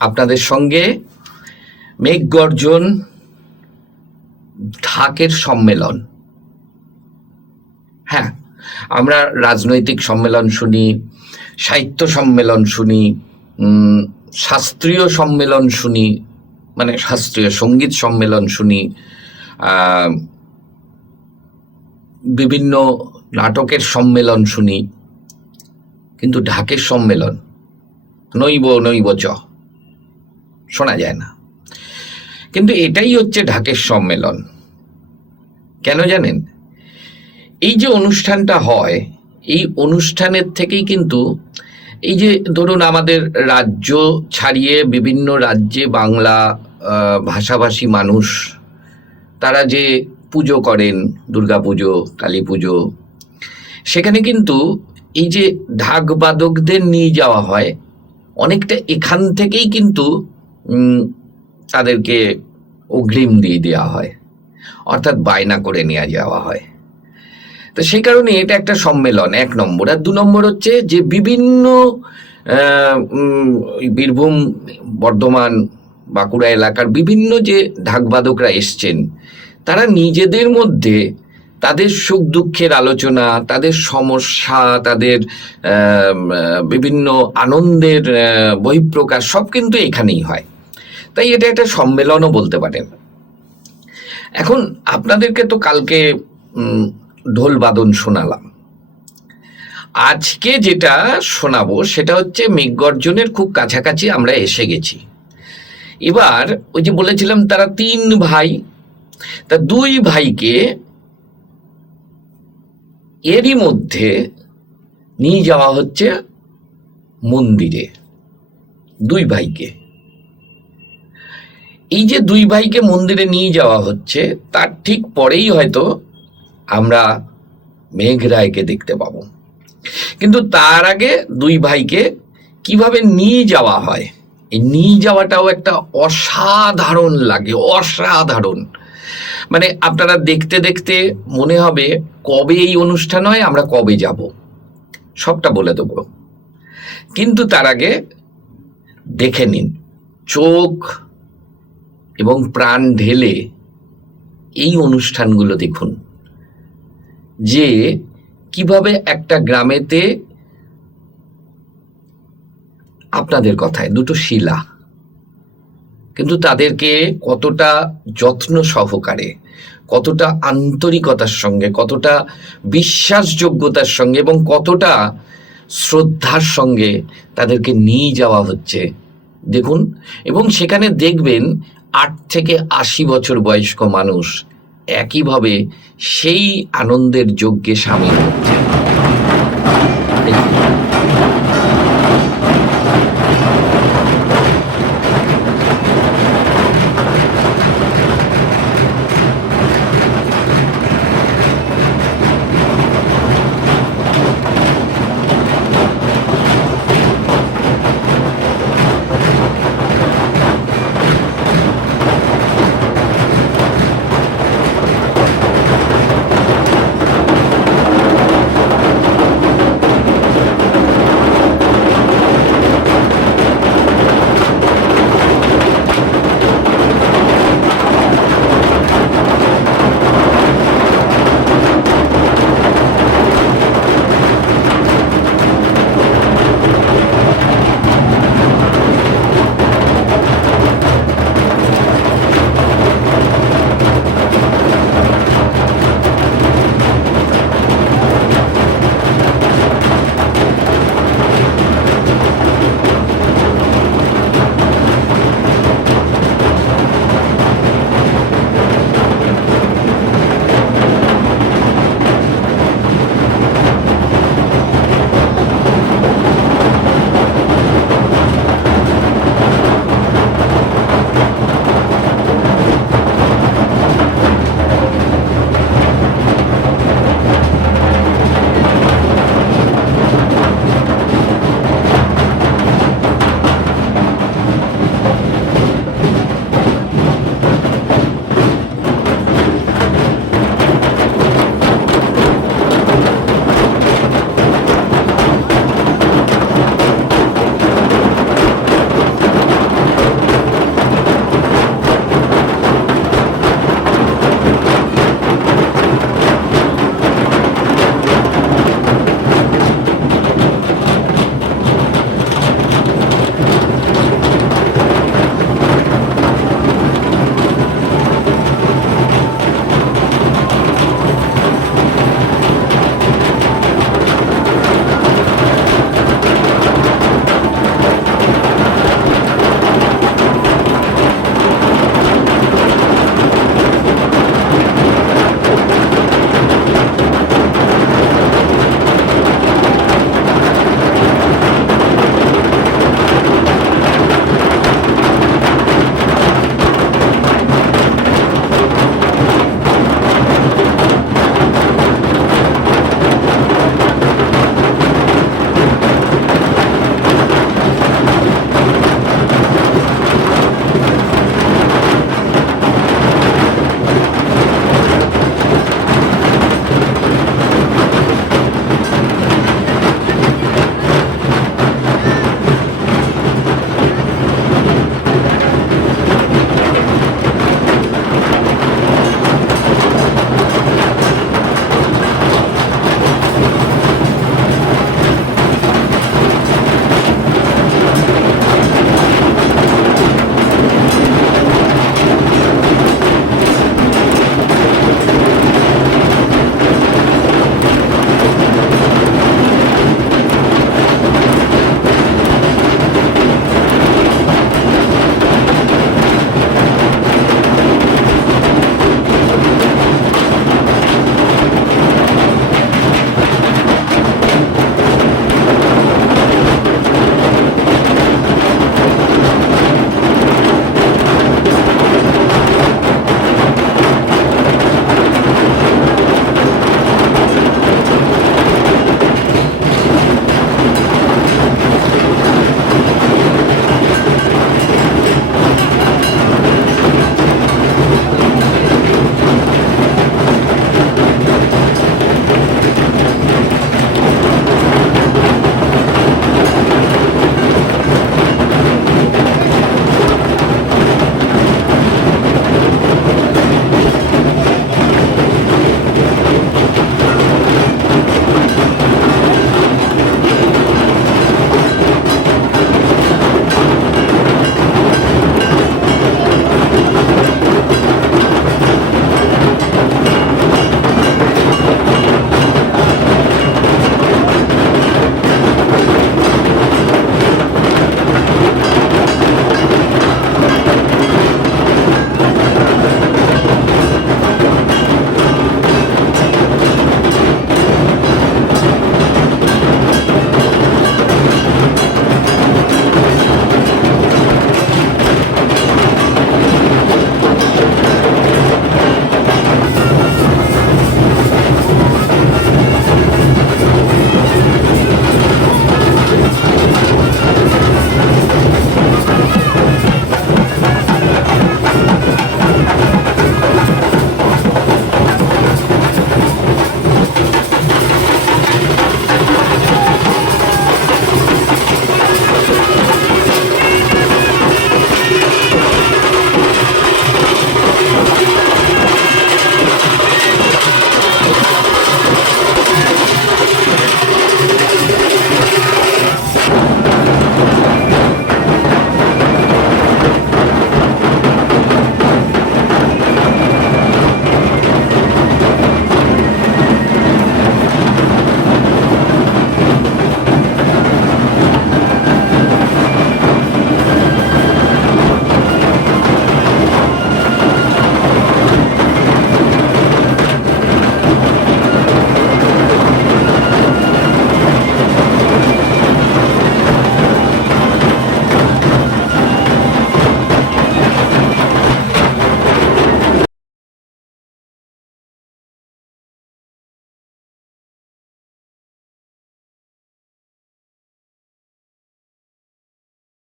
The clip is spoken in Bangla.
আপনাদের সঙ্গে মেঘ গর্জন ঢাকের সম্মেলন। হ্যাঁ আমরা রাজনৈতিক সম্মেলন শুনি, সাহিত্য সম্মেলন শুনি শাস্ত্রীয় সম্মেলন শুনি মানে শাস্ত্রীয় সংগীত সম্মেলন শুনি বিভিন্ন নাটকের সম্মেলন শুনি, কিন্তু ঢাকের সম্মেলন নৈব নৈব চ। শোনা যায় না। কিন্তু এটাই হচ্ছে ঢাকের সম্মেলন। কেন জানেন? এই যে অনুষ্ঠানটা হয়, এই অনুষ্ঠানের থেকেই কিন্তু এই যে ধরুন আমাদের রাজ্য ছাড়িয়ে বিভিন্ন রাজ্যে বাংলা ভাষাভাষী মানুষ, তারা যে পুজো করেন, দুর্গা পুজো, কালী পুজো, সেখানে কিন্তু এই যে ঢাক বাদকদের নিয়ে যাওয়া হয়, অনেকটা এখান থেকেই কিন্তু তাদেরকে অগ্রিম দিয়ে দেওয়া হয়। অর্থাৎ বায়না করে নিয়ে যাওয়া হয়। তো সেই কারণে এটা একটা সম্মেলন, এক নম্বর। আর দু নম্বর হচ্ছে যে বিভিন্ন বীরভূম, বর্ধমান, বাঁকুড়া এলাকার বিভিন্ন যে ঢাকবাদকরা এসছেন, তারা নিজেদের মধ্যে তাদের সুখ দুঃখের আলোচনা, তাদের সমস্যা, তাদের বিভিন্ন আনন্দের বহিঃপ্রকাশ সব কিন্তু এখানেই হয়। তাই এটা একটা সম্মেলনও বলতে পারেন। এখন আপনাদেরকে তো কালকে ঢোল বাদন শোনালাম। আজকে যেটা শোনাবো সেটা হচ্ছে মেঘগর্জনের খুব কাছাকাছি আমরা এসে গেছি। এবার ওই যে বলেছিলাম তারা তিন ভাই, তা দুই ভাইকে এরই মধ্যে নিয়ে যাওয়া হচ্ছে মন্দিরে, দুই ভাইকে। এই যে দুই ভাইকে মন্দিরে নিয়ে যাওয়া হচ্ছে, তার ঠিক পরেই হয়তো আমরা মেঘ রায়কে দেখতে পাবো। কিন্তু তার আগে দুই ভাইকে কীভাবে নিয়ে যাওয়া হয়? এই নিয়ে যাওয়াটাও একটা অসাধারণ লাগে, অসাধারণ। মানে আপনারা দেখতে দেখতে মনে হবে কবে এই অনুষ্ঠান হয়, আমরা কবে যাব। সবটা বলে দেবো। কিন্তু তার আগে দেখে নিন, চোখ এবং প্রাণ ঢেলে এই অনুষ্ঠানগুলো দেখুন। যে কীভাবে একটা গ্রামেতে আপনাদের কথায় দুটো শিলা, কিন্তু তাদেরকে কতটা যত্ন সহকারে, কতটা আন্তরিকতার সঙ্গে, কতটা বিশ্বাসযোগ্যতার সঙ্গে এবং কতটা শ্রদ্ধার সঙ্গে তাদেরকে নিয়ে যাওয়া হচ্ছে, দেখুন। এবং সেখানে দেখবেন আট থেকে আশি বছর বয়স্ক মানুষ একইভাবে সেই আনন্দের যজ্ঞে সামিল হচ্ছে।